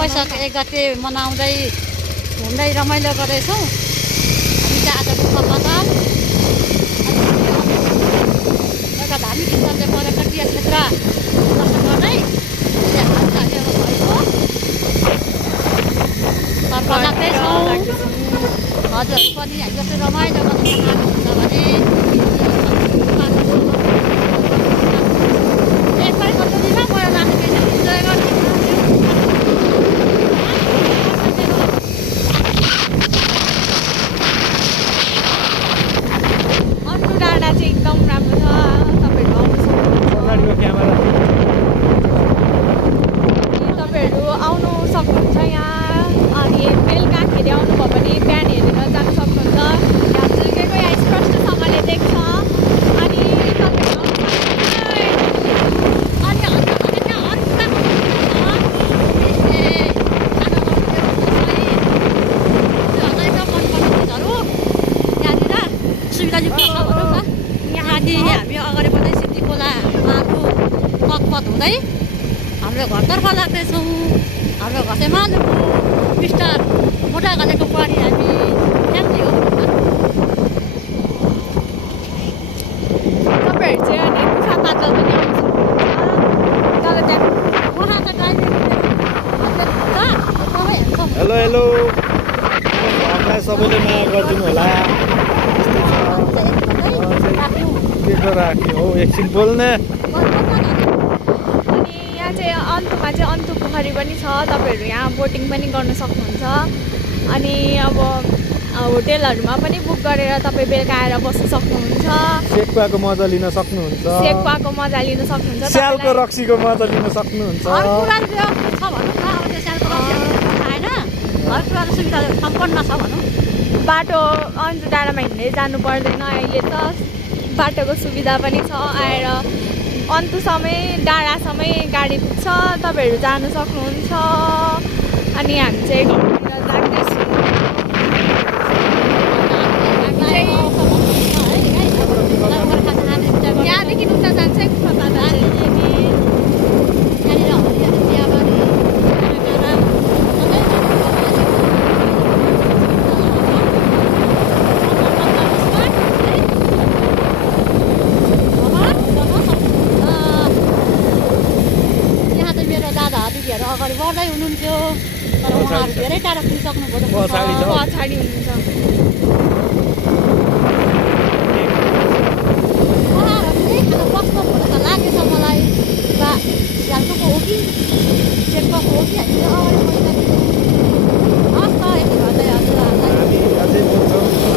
वैशाख 1 गते मनाउँदै घुम्दै रमाइलो गर्दैछौँ। हामी चाहिँ आज पाताल एउटा धार्मिक स्थलले पर्यटकीय क्षेत्र दर्शन गर्दै हामी अब भएको तर्फ लाग्दैछौँ। हजुरहरू पनि हामी जस्तै रमाइलो गर्न चाहनुहुन्छ भने एकपल्ट कतैमा गएर लाने इन्जोय गर्ने एकदम राम्रो छ। तपाईँहरू आउनु सक्नुहुन्छ यहाँ। अनि बेलुकाखेरि आउनुभयो भने बिहान हेरेर जानु सक्नुहुन्छ। यहाँ झुल्केको यहाँ स्पष्टसँगले देख्छ। अनि सुविधायुक्त छ भनौँ न। यहाँदेखि हामी अगाडि बढ्दै सिद्धि खोलाको पथ हुँदै हाम्रो घरतर्फ लाग्दैछौँ। हाम्रो घर चाहिँ मालुको मिस्टर मोटा गलेको बुहारी हामी फ्यामिली हो। तपाईँहरू चाहिँ अनि कुखुरा पातल पनि आउनु सक्नुहुन्छ। तर त्यहाँ उहाँ त ड्राइभर हेलो हेलो हामीलाई सबैले माया गरिदिनु होला। के राख्यो हौ एकछिन बोल्ने। अनि यहाँ चाहिँ अन्तमा चाहिँ अन्तु पोखरी पनि छ। तपाईँहरू यहाँ बोटिङ पनि गर्न सक्नुहुन्छ। अनि अब होटेलहरूमा पनि बुक गरेर तपाईँ बेलुका आएर बस्न सक्नुहुन्छ। सेक्पाको मजा लिन सक्नुहुन्छ। सेक्पाको मजा लिन सक्नुहुन्छ। स्यालको रक्सीको मजा लिन सक्नुहुन्छ। हर कुरा छ भनौँ न। अब त्यो स्यालको रक्सी छैन, हर कुराको सुविधा सम्पन्न छ भनौँ। बाटो अन्जु डाँडामा हिँड्दै जानु पर्दैन। अहिले त बाटोको सुविधा पनि छ। आएर अन्तुसम्मै डाँडासम्मै गाडी पुग्छ। तपाईँहरू जानु सक्नुहुन्छ। अनि हामी चाहिँ घरतिर लाग्दैछौँ। यहाँदेखि उता जान्छ कुखुरा पातल। अगाडि बढ्दै हुनुहुन्थ्यो तर उहाँहरू धेरै टाढा पुगिसक्नुभयो। पछाडि हुनुहुन्छ। कस्तो भएर त लागेछ मलाई। बा स्यालको हो कि सेक्पाको हो कि हामीले अगाडि बढिसकेको। हस् त यति भन्दै हजुरहरूलाई धन्यवाद दिन चाहन्छु।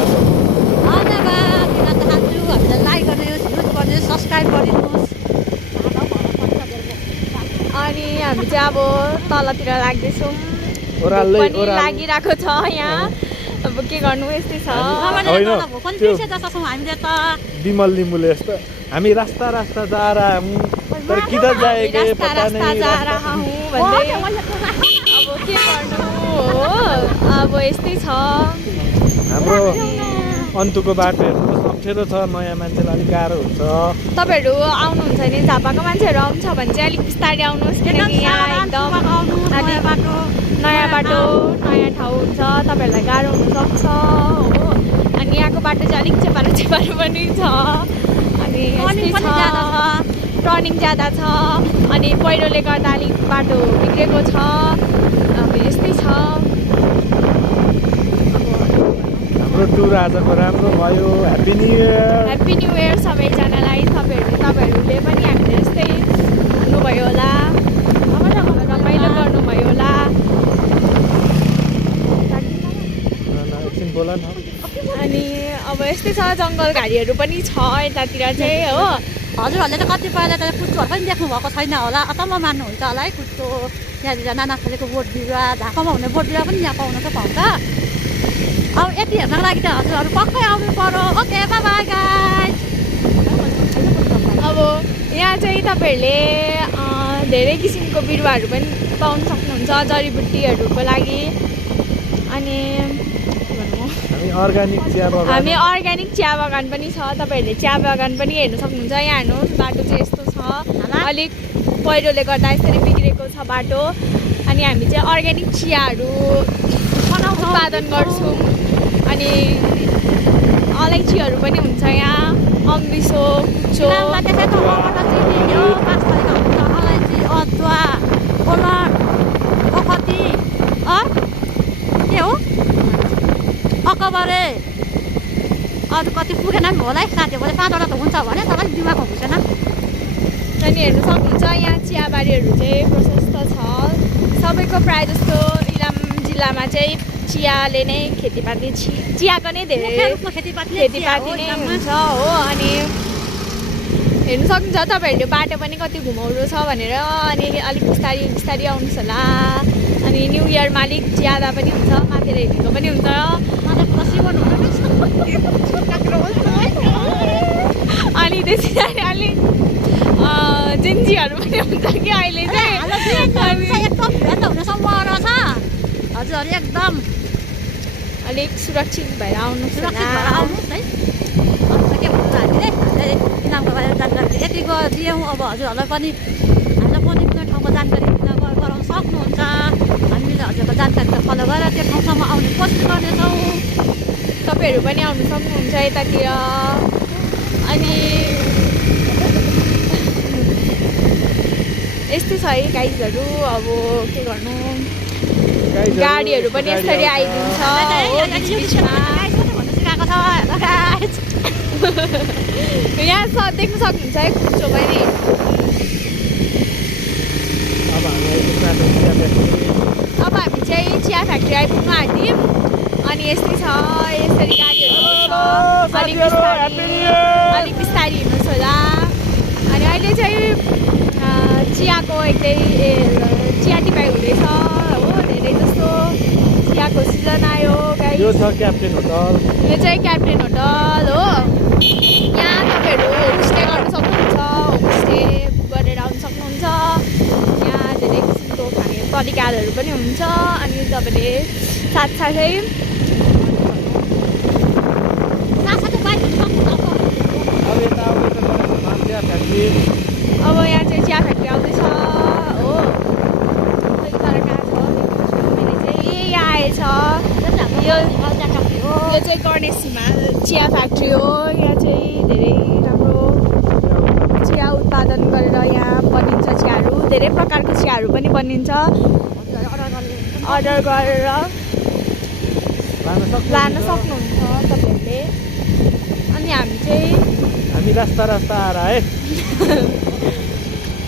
हामीलाई लाइक गरिदिनुहोस्, भ्युज गरिदिनुहोस्, सब्सक्राइब गरिदिनुहोस्। अनि हामी चाहिँ अब तलतिर लाग्दैछौँ। पनि लागिरहेको छ यहाँ। अब के गर्नु यस्तै छ। हामीले त बिमल लिम्बुले यस्तो हामी रास्ता रास्ता जा रहा हूँ तर किधर जाएंगे पता नहीं। अब के गर्नु हो। अब यस्तै छ। हाम्रो अन्तुको बाटो हेर्नु अप्ठ्यारो छ। नयाँ मान्छेलाई अलिक गाह्रो हुन्छ। तपाईँहरू आउनुहुन्छ भने झापाको मान्छेहरू आउँछ भने चाहिँ अलिक बिस्तारै आउनुहोस्। किनकि यहाँ एकदम नयाँ बाटो नयाँ ठाउँ हुन्छ। तपाईँहरूलाई गाह्रो हुनसक्छ हो। अनि यहाँको बाटो चाहिँ अलिक चेपारो पनि छ। अनि टर्निङ ज्यादा छ। अनि पहिरोले गर्दा अलिक बाटो बिग्रेको छ। अब यस्तै छ। हाम्रो टुर आजको राम्रो भयो। Happy new year. Happy new year सबैजनालाई। तपाईँहरूले पनि हामीले जस्तै हुनुभयो होला। रमाइलो गर्नुभयो होला। अनि अब यस्तै छ। जङ्गल घारीहरू पनि छ यतातिर चाहिँ हो। हजुरहरूले त कतिपयले त कुच्चोहरू पनि देख्नु भएको छैन होला। अचम्म मान्नुहुन्छ होला है। कुच्चो यहाँनिर नाना थरीको बोट बिरुवा, झापामा हुने बोट बिरुवा पनि यहाँ पाउन त पाउँछ। अब यति हेर्नको लागि त हजुरहरू पक्कै आउनु पर्यो। Okay bye bye guys. अब यहाँ चाहिँ तपाईँहरूले धेरै किसिमको बिरुवाहरू पनि पाउन सक्नुहुन्छ जडीबुट्टीहरूको लागि। अनि हामी अर्ग्यानिक चिया बगान पनि छ। तपाईँहरूले चिया बगान पनि हेर्न सक्नुहुन्छ। यहाँ हेर्नुहोस् बाटो चाहिँ यस्तो छ। अलिक पहिरोले गर्दा यसरी बिग्रेको छ बाटो। अनि हामी चाहिँ अर्ग्यानिक चियाहरू उत्पादन गर्छौँ। अनि अलैँचीहरू पनि हुन्छ यहाँ, अम्बिसो, कुचो, अलैँची, अदुवा, कोलर, ओखती, के हो अकबरे, अरू कति पुगेन पनि होला है। साथीहरूले 5वटा त हुन्छ भने तर दिमागमा घुसेन। अनि हेर्नु सक्नुहुन्छ यहाँ चियाबारीहरू चाहिँ प्रशस्त छ। सबैको प्रायः जस्तो इलाम जिल्लामा चाहिँ चियाले नै खेतीपाती, चियाको नै धेरै खेतीपाती नै हुन्छ हो। अनि हेर्नु सक्नुहुन्छ तपाईँहरूले बाटो पनि कति घुमाउरो छ भनेर। अनि अलिक बिस्तारी बिस्तारी आउनुहोस् होला। अनि न्यु इयरमा अलिक ज्यादा पनि हुन्छ, माथि हिँडेको पनि हुन्छ। अनि त्यसरी अलिक जिन्जीहरू पनि हुन्छ कि अहिले चाहिँ हजुर एकदम अलिक सुरक्षित भएर आउनुहोस् है। के भन्छ हामीले इनामको बारेमा जानकारी यतिको दियौँ। अब हजुरहरूलाई पनि हामीलाई कुनै कुनै ठाउँको जानकारी गराउन सक्नुहुन्छ। हामीले हजुरको जानकारी फलो गरेर त्यो ठाउँसम्म आउने कोसिस गर्नेछौँ। तपाईँहरू पनि आउनु सक्नुहुन्छ यतातिर। अनि यस्तै छ है गाइजहरू। अब के गर्नु, गाडीहरू पनि यसरी आइदिन्छ बिचमा। यहाँ देख्न सक्नुहुन्छ है कुचो पनि। अब हामी चाहिँ चिया फ्याक्ट्री आइपुग्नु आँट्यौँ। अनि यस्तै छ, यसरी गाडीहरू आउँछ। अलिक बिस्तारी हिँड्नुहोस् होला। अनि अहिले चाहिँ चियाको चिया टिपाइ हुँदैछ हो। धेरै जस्तो चियाको सिजन आयो गाइस। यो छ क्याप्टेन होटल। यो चाहिँ क्याप्टेन होटल हो। यहाँ तपाईँहरू होमस्टे गर्न सक्नुहुन्छ, होमस्टे गरेर आउनु सक्नुहुन्छ। यहाँ धेरै किसिमको खाने तरिकाहरू पनि हुन्छ। अनि तपाईँले साथसाथै अब यहाँ चाहिँ चिया फ्याक्ट्री आउँदैछ हो। तर कहाँ छ मैले चाहिँ यहाँ आएछ। यो चाहिँ गणेश हिमाल चिया फ्याक्ट्री हो। यहाँ चाहिँ धेरै राम्रो चिया उत्पादन गरेर यहाँ बनिन्छ चियाहरू। धेरै प्रकारको चियाहरू पनि बनिन्छ। अर्डर गरेर लान सक्नुहुन्छ तपाईँहरूले। अनि हामी रास्ता आएर है